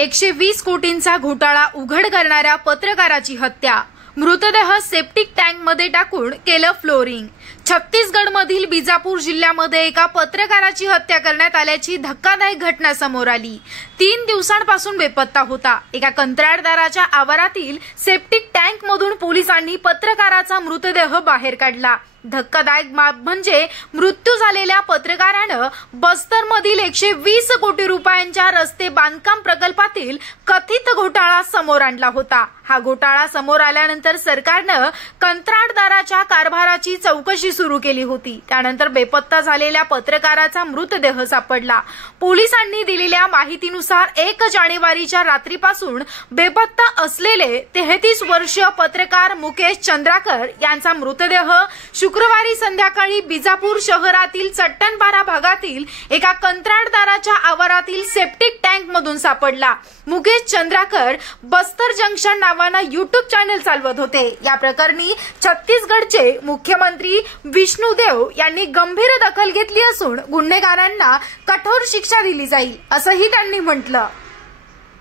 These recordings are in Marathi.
120 कोटींचा घोटाळा उघड करणाऱ्या पत्रकाराची हत्या। मृतदेह सेप्टिक टँकमध्ये टाकून केलं फ्लोरिंग। छत्तीसगडमधील बिजापूर जिल्ह्यामध्ये एका पत्रकाराची हत्या करण्यात आल्याची धक्कादायक घटना समोर आली। 3 दिवसांपासून बेपत्ता होता। एका कंत्राटदाराच्या आवारातील सेप्टिक टँकमधून पोलिसांनी पत्रकाराचा मृतदेह बाहेर काढला। धक्कादायक बाब म्हणजे मृत्यू झालेल्या पत्रकारानं बस्तरमधील 120 कोटी रुपयांच्या रस्ते बांधकाम प्रकल्पातील कथित घोटाळा समोर आणला होता। हा घोटाळा समोर आल्यानंतर सरकारनं कंत्राटदाराच्या कारभाराची चौकशी सुरू केली होती। त्यानंतर बेपत्ता झालेल्या पत्रकाराचा मृतदेह सापडला। पोलिसांनी दिलेल्या माहितीनुसार 1 जानेवारीच्या रात्रीपासून बेपत्ता असलेले 33 वर्षीय पत्रकार मुकेश चंद्राकर यांचा मृतदेह शुक्रवारी संध्याकाळी बिजापूर शहरातील चट्टनपारा भागातील एका कंत्राटदाराच्या आवारातील सेप्टिक टँकमधून सापडला। मुकेश चंद्राकर बस्तर जंक्शन नावानं YouTube चॅनल चालवत होते। या प्रकरणी छत्तीसगडचे मुख्यमंत्री विष्णुदेव यांनी गंभीर दखल घेतली असून गुन्हेगारांना कठोर शिक्षा दिली जाईल असंही त्यांनी म्हटलं।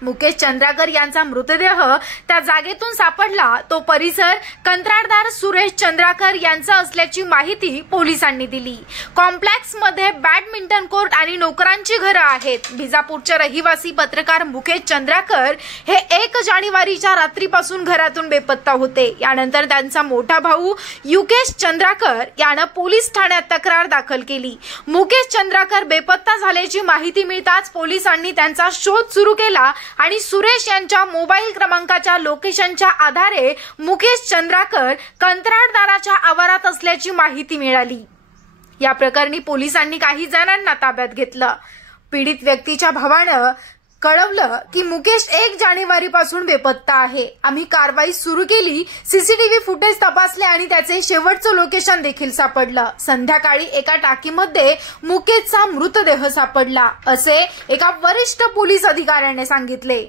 मुकेश चंद्राकर यांचा मृतदेह त्या जागेतून सापडला तो परिसर कंत्राटदार सुरेश चंद्राकर यांचा असल्याची माहिती पोलिसांनी दिली। कॉम्प्लेक्समध्ये बॅडमिंटन कोर्ट आणि नोकरांची घरं आहेत। बिजापूरचे रहिवासी पत्रकार मुकेश चंद्राकर हे 1 जानेवारीच्या रात्रीपासून घरातून बेपत्ता होते। यानंतर त्यांचा मोठा भाऊ युकेश चंद्राकर यानं पोलीस ठाण्यात तक्रार दाखल केली। मुकेश चंद्राकर बेपत्ता झाल्याची माहिती मिळताच पोलिसांनी त्यांचा शोध सुरू केला आणि सुरेश यांच्या मोबाईल क्रमांकाच्या लोकेशनच्या आधारे मुकेश चंद्राकर कंत्राटदाराच्या आवारात असल्याची माहिती मिळाली। या प्रकरणी पोलिसांनी काही जणांना ताब्यात घेतलं। पीडित व्यक्तीच्या भावानं कळवलं की मुकेश 1 जानेवारीपासून बेपत्ता आहे। आम्ही कारवाई सुरू केली, सीसीटीव्ही फुटेज तपासले आणि त्याचे शेवटचं लोकेशन देखील सापडलं। संध्याकाळी एका टाकीमध्ये मुकेशचा मृतदेह सापडला असे एका वरिष्ठ पोलीस अधिकाऱ्याने सांगितले।